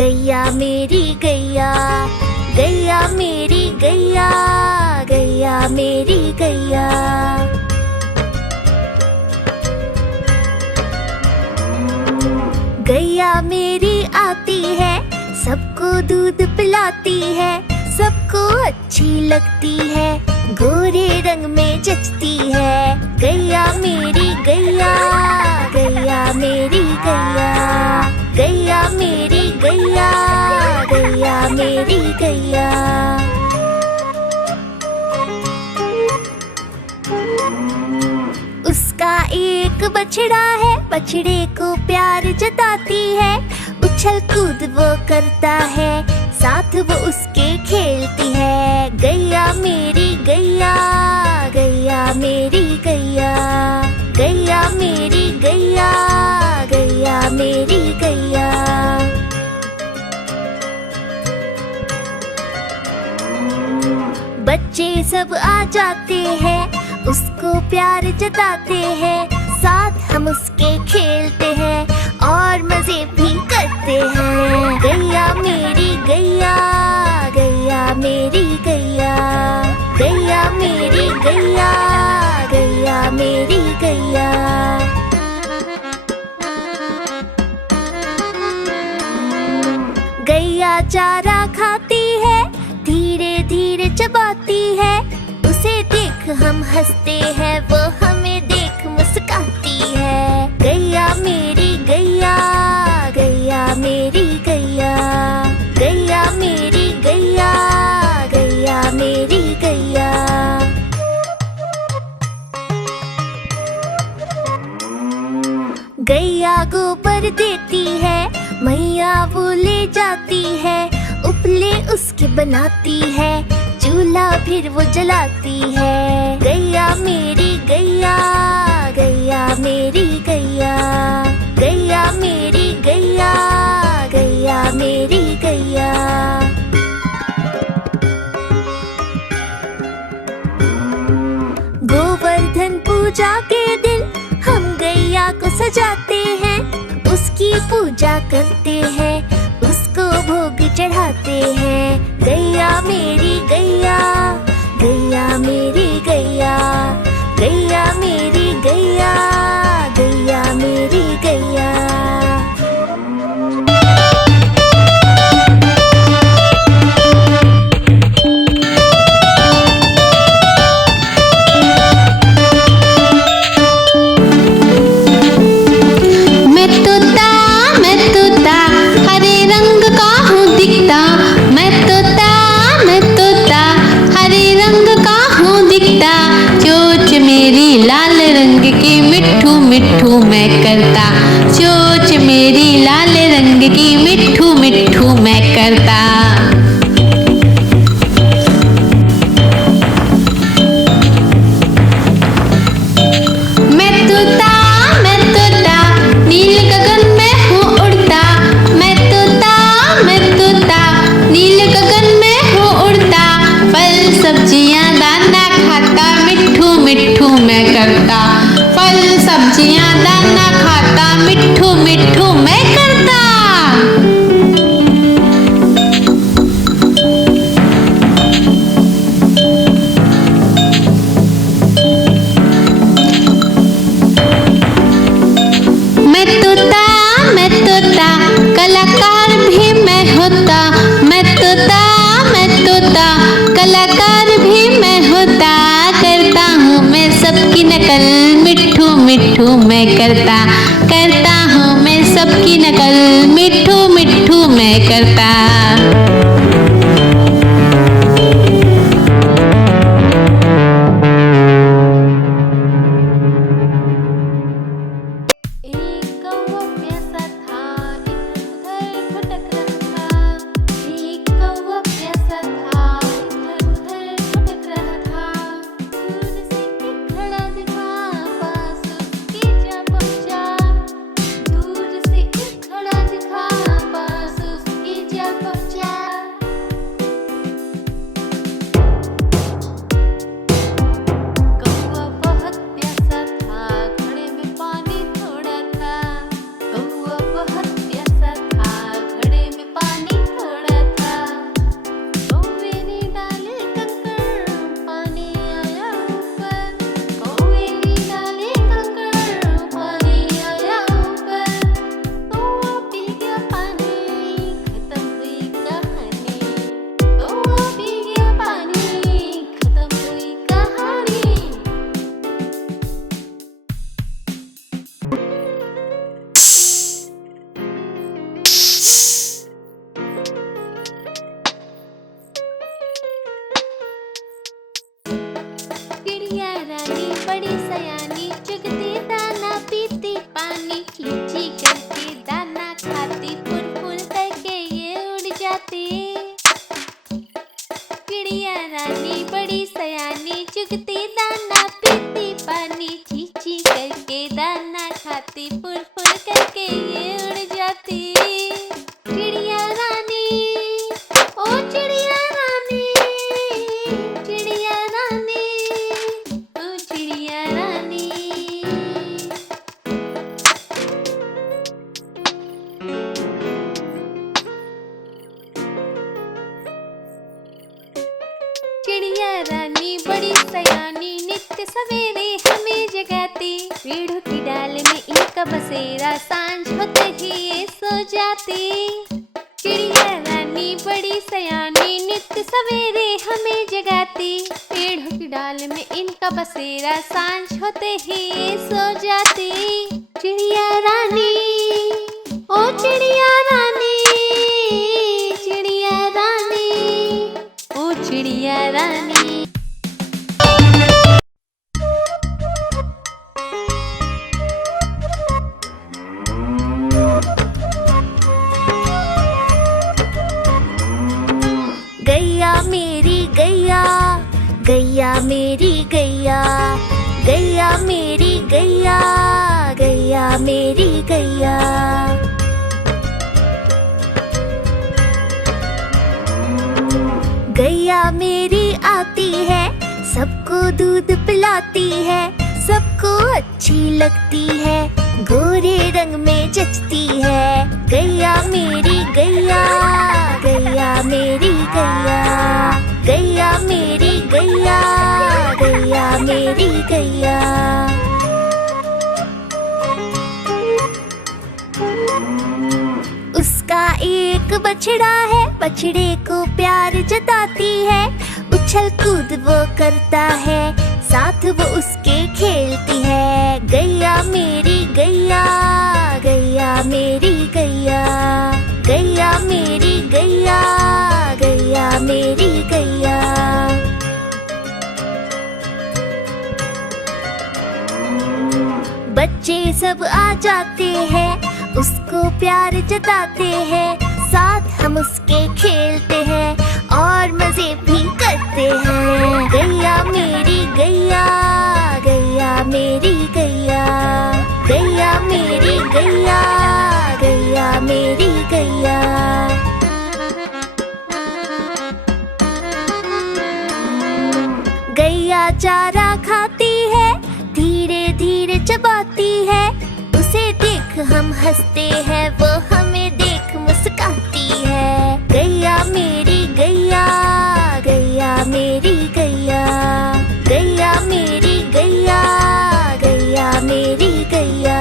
गैया मेरी गैया, गैया मेरी गैया, गैया मेरी गैया। गैया मेरी आती है, सबको दूध पिलाती है, सबको अच्छी लगती है, गोरे रंग में जचती है। गैया मेरी गैया, गैया मेरी गैया, गैया मेरी गैया, गैया मेरी गैया। उसका एक बछड़ा है, बछड़े को प्यार जताती है, उछल कूद वो करता है, साथ वो उसके खेलती है। गैया मेरी गैया, गैया मेरी गैया, गैया मेरी गैया, गैया मेरी गैया। बच्चे सब आ जाते हैं, उसको प्यार जताते हैं, साथ हम उसके खेलते हैं और मजे भी करते हैं। गैया मेरी गैया, गैया मेरी गैया, गैया मेरी गैया, गैया मेरी गैया। गैया चारा खाती है, धीरे धीरे चबाती है, उसे देख हम हंसते हैं, वो हमें देख मुस्काती है। गैया मेरी गैया, गैया मेरी गैया, गैया मेरी गैया, गैया मेरी गैया। गैया गोबर देती है, मैया वो ले जाती है, उपले उसके बनाती है, चूल्हा फिर वो जलाती है। गैया मेरी गैया, गैया मेरी गैया, गैया मेरी गैया, गैया मेरी गैया। गोवर्धन पूजा के दिन हम गैया को सजाते हैं, उसकी पूजा करते हैं, उसको भोग चढ़ाते हैं। गैया मेरी गैया, गैया मेरी गैया, गैया मेरी गैया, गैया मेरी गैया। मिट्ठू मैं करता, चोंच मेरी लाल रंग की, मिट्ठू मिट्ठू मैं करता। मैं तोता नील गगन में हूँ उड़ता, मैं तोता नील गगन में हूँ उड़ता, फल सब्जियाँ दाना खाता, मिट्ठू मिट्ठू मैं करता, फल सब्जियाँ दाना खाता, मिट्ठू मिट्ठू मैं करता। मैं तोता कलाकार भी मैं होता, मैं तोता कलाकार भी मैं होता, करता हूँ मैं सबकी नकल, मिट्ठू मिट्ठू मैं करता हूँ मैं सबकी नकल, मिट्ठू मिट्ठू मैं करता। दूर से खड़ा दिखा, पास उसके जा खाती फुर फुर करके ये उड़ जाती। चिड़िया रानी, ओ चिड़िया रानी, चिड़िया रानी, ओ चिड़िया रानी। चिड़िया रानी बड़ी सयानी, नित्य सवेरे हमें जगाती। पेड़ों की डाल में इनका बसेरा, सांझ होते ही ये सो जाती। चिड़िया रानी बड़ी सयानी, नित्य सवेरे हमें जगाती। पेड़ों की डाल में इनका बसेरा, सांझ होते ही ये सो जाती। चिड़िया रानी, ओ चिड़िया रानी, चिड़िया रानी, ओ चिड़िया रानी। गैया मेरी गैया, गैया मेरी गैया, गैया मेरी गैया, गैया मेरी गैया। गैया मेरी आती है, सबको दूध पिलाती है, सबको अच्छी लगती है, गोरे रंग में जचती है। गैया मेरी गैया, गैया मेरी गैया, गैया मेरी गैया, गैया मेरी गैया। उसका एक बछड़ा है, बछड़े को प्यार जताती है, उछल कूद वो करता है, साथ वो उसके खेलती है। गैया मेरी गैया, गैया मेरी गैया, गैया मेरी गैया, गैया मेरी गैया। बच्चे सब आ जाते हैं, उसको प्यार जताते हैं, साथ हम उसके खेलते हैं और मजे भी करते हैं। गैया मेरी गैया, गैया मेरी गैया, गैया मेरी गैया, गैया मेरी गैया। गैया चारा खाती है, धीरे धीरे चबाती है, उसे देख हम हंसते हैं, वो हमें देख मुस्काती है। गैया मेरी गैया, गैया मेरी गैया, गैया मेरी गैया, गैया मेरी गैया।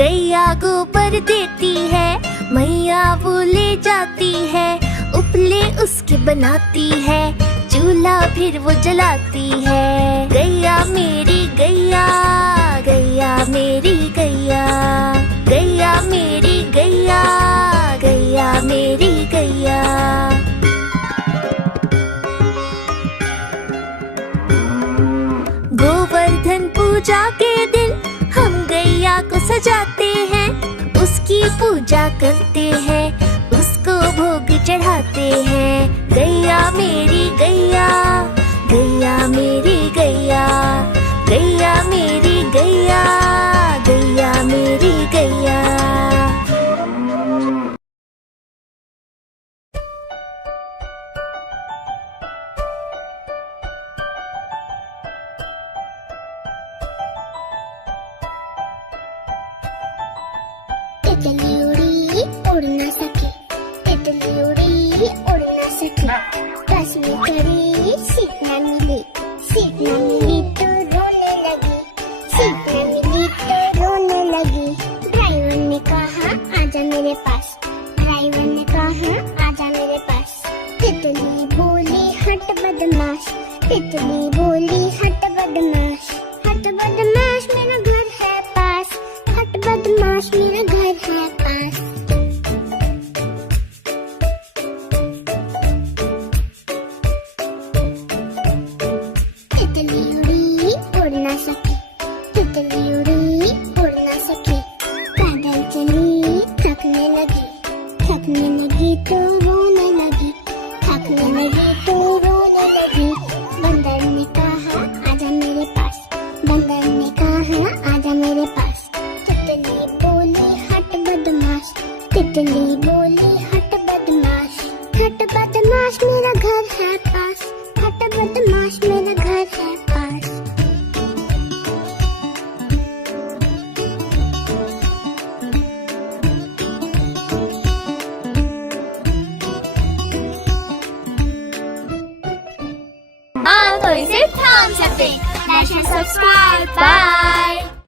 गैया गोबर देती है, मैया वो ले जाती है, उपले उसके बनाती है, चूल्हा फिर वो जलाती है। गैया मेरी गैया, गैया मेरी गैया, गैया मेरी गैया, गैया मेरी गैया। गोवर्धन पूजा के दिन हम गैया को सजाते हैं, उसकी पूजा करते हैं, उसको भोग चढ़ाते हैं। गैया मेरी गैया, गैया मेरी गैया, गैया मेरी गैया, गैया मेरी गैया। तितली उड़ी उड़ न सके, तितली उड़ी उड़ न सके, बस में चढ़ी सीट न मिली, सीट न मिली तो रोने लगी, सीट न मिली तो रोने लगी। ड्राइवर ने कहा आजा मेरे पास, ड्राइवर ने कहा आजा मेरे पास। तितली बोली हट बदमाश, तितली बोली हट बदमाश, हट बदमाश मेरा घर है पास, हट बदमाश मेरा घर है पास। तितली उड़ी उड़ न सकी, तितली उड़ी उड़ न सकी, पैदल चली थकने लगी, थकने लगी तो रोने लगी, थकने लगी तो रोने लगी। बंदर तितली बोली हट बदमाश मेरा घर है पास, हट बदमाश मेरा घर है पास। हाँ तो इसे ध्यान से देख, लाइक एंड सब्सक्राइब, बाय।